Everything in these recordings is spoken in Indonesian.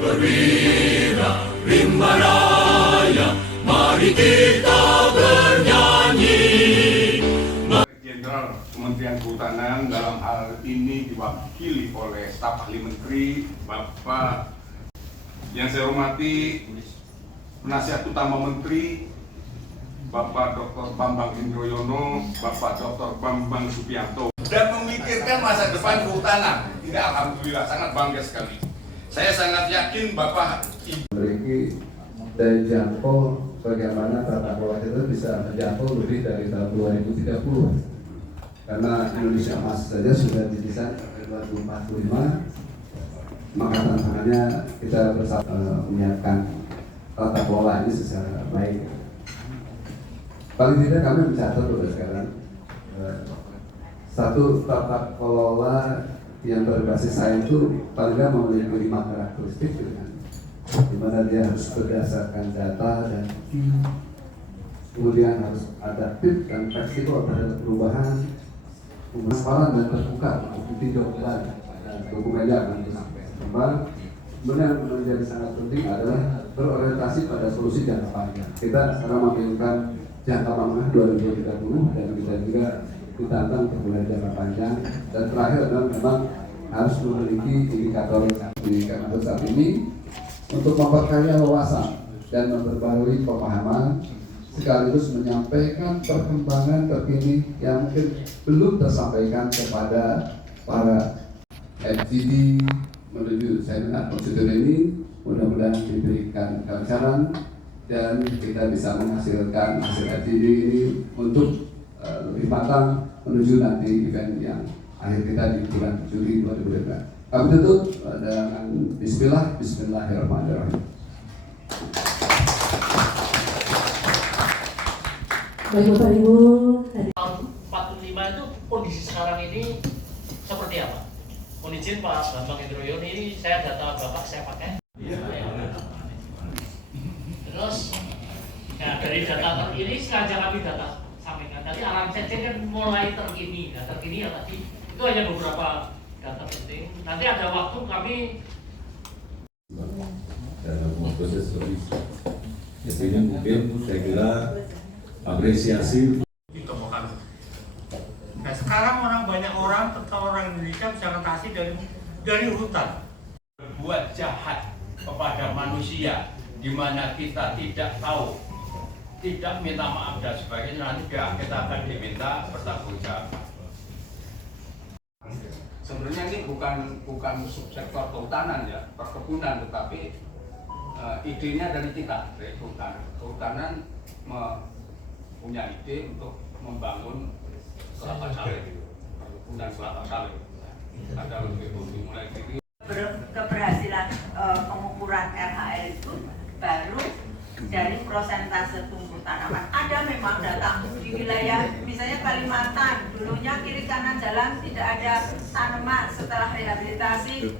berwira, rimba raya, mari kita bernyanyi. Jenderal Kementerian Kehutanan dalam hal ini diwakili oleh staf ahli menteri, Bapak yang saya hormati penasihat utama menteri, Bapak Dr. Bambang Indroyono, Bapak Dr. Bambang Subianto, dan memikirkan masa depan kehutanan. Ini alhamdulillah sangat bangga sekali. Saya sangat yakin Bapak memiliki daya jangkau bagaimana tata kelola itu bisa menjangkau lebih dari tahun 2030. Karena Indonesia Emas saja sudah didesain sampai 2045, maka tantangannya kita bersama menyiapkan tata kelola ini secara baik. Paling tidak kami mencatat sekarang satu tata kelola yang berbasis sains itu paling tidak memiliki 5 karakteristik, di mana dia harus berdasarkan data dan kemudian harus adaptif dan fleksibel terhadap perubahan, transparan dan terbuka untuk ditinjau kembali dan dokumennya akan disampaikan. Kemudian yang menjadi sangat penting adalah berorientasi pada solusi jangka panjang. Kita sekarang memikirkan jangka menengah 2030 dan kita juga ditantang untuk mulai jangka panjang, dan terakhir adalah memang harus memiliki indikator pendidikan saat ini untuk memperkaya wawasan dan memperbarui pemahaman sekaligus menyampaikan perkembangan terkini yang mungkin belum tersampaikan kepada para FGD menuju seminar prosedur ini. Mudah-mudahan diberikan saran dan kita bisa menghasilkan hasil FGD ini untuk lebih matang menuju nanti event yang akhir kita di bulan Juli 2020. Kami tutup dengan Bismillahirrahmanirrahim. Baik Bapak Ibu, tahun 45 itu kondisi sekarang ini seperti apa? Mohon izin Pak Bambang Indroyono, ini saya data Bapak saya pakai. Terus ya, dari data terkini sengaja kami data sampaikan. Tadi alarm ceceng kan mulai terkini. Nah, terkini ya tadi itu hanya beberapa data penting. Nanti ada waktu kami dalam proses revisi. Jadi mungkin saya kira apresiasi ditemukan. Nah sekarang banyak orang terutama orang Indonesia bisa ngatasi dari hutan. Berbuat jahat kepada manusia di mana kita tidak tahu, tidak minta maaf dan sebagainya, nanti kita akan diminta bertanggungjawab. sebenarnya ini bukan subsektor kehutanan ya, perkebunan, tetapi idenya dari kita, dari kehutanan punya ide untuk membangun kelapa sawit, perkebunan kelapa sawit. Ada lebih mulai dari keberhasilan pengukuran RHR itu baru dari prosentase tumbuh tanaman. Ada memang data di wilayah misalnya Kalimantan, dulunya kiri kanan jalan tidak ada tanaman, setelah rehabilitasi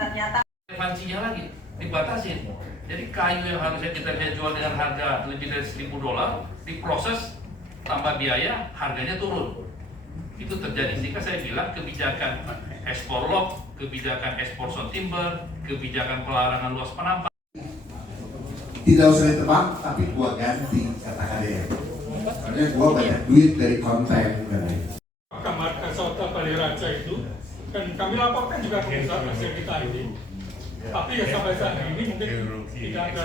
ternyata relevansinya lagi dibatasin. Jadi kayu yang harusnya kita jual dengan harga lebih dari $1.000 diproses tambah biaya, harganya turun. Itu terjadi, sehingga saya bilang kebijakan ekspor log, kebijakan ekspor soft timber, kebijakan pelarangan luas penampungan. Tidak usah ditebak, tapi gua ganti kata dia. Karena gua banyak duit dari konten katanya. Markas Sota Baliraja itu dan kami laporkan juga ke pusat hasil kita ini. Tapi ya sampai saat ini mungkin tidak ada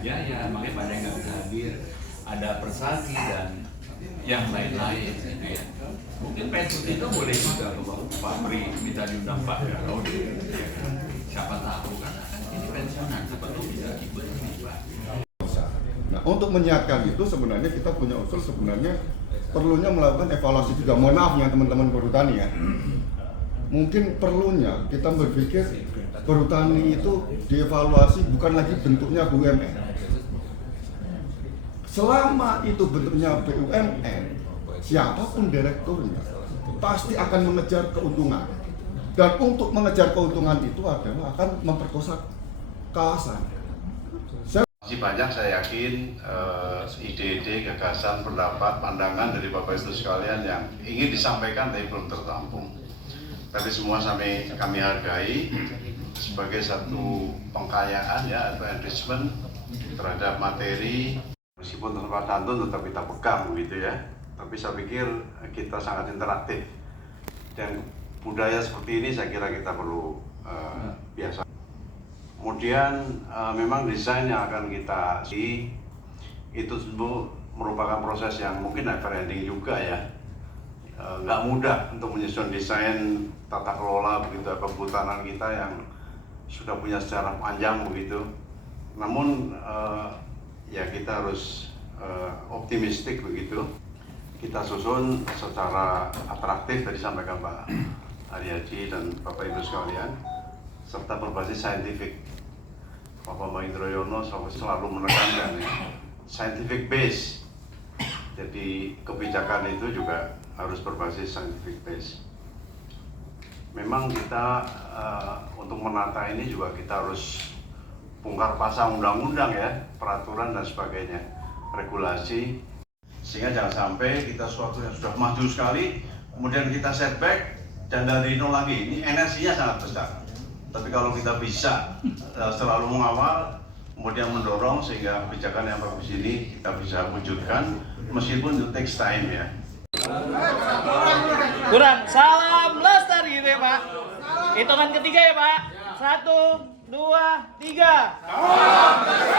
ya makanya pada yang nggak bisa hadir, ada Persagi dan yang lain-lain gitu ya. Mungkin Pensus itu boleh juga Pak Pri minta diundang Pak Rodi, ya kan? Siapa tahu kan ini pensiunan, siapa tahu bisa ikut ini Pak. Nah, untuk menyiapkan itu sebenarnya kita punya usul, sebenarnya perlunya melakukan evaluasi juga. Mohon maaf ya teman-teman perhutani ya. Mungkin perlunya kita berpikir perhutani itu dievaluasi bukan lagi bentuknya BUMN. Selama itu bentuknya BUMN, siapapun direkturnya pasti akan mengejar keuntungan. Dan untuk mengejar keuntungan itu adalah akan memperkosa kawasan. Masih banyak saya yakin ide-ide, gagasan, pendapat, pandangan dari Bapak Ibu sekalian yang ingin disampaikan tapi belum tertampung. Tapi semua kami hargai sebagai satu pengkayaan ya atau enrichment terhadap materi, meskipun tanpa santun tetap kita pegang begitu ya. Tapi saya pikir kita sangat interaktif dan budaya seperti ini saya kira kita perlu biasa. Kemudian memang desain yang akan kita itu tentu merupakan proses yang mungkin never ending juga ya. Nggak mudah untuk menyusun desain tata kelola begitu kehutanan kita yang sudah punya sejarah panjang begitu. Namun ya kita harus optimistik begitu. Kita susun secara atraktif tadi sampaikan Pak Haryadi dan Bapak Ibu sekalian, serta berbasis saintifik. Bapak Mahindroyono selalu menekankan ya, scientific base. Jadi kebijakan itu juga harus berbasis scientific base. Memang kita untuk menata ini juga kita harus bongkar pasang undang-undang ya, peraturan dan sebagainya, regulasi. Sehingga jangan sampai kita suatu yang sudah maju sekali, kemudian kita setback dan dari nol lagi. Ini energinya sangat besar. Tapi kalau kita bisa selalu mengawal, kemudian mendorong sehingga kebijakan yang bagus ini kita bisa wujudkan, meskipun itu takes time ya. Kurang, salam lestari gitu ya Pak. Hitungan ketiga ya Pak. 1, 2, 3.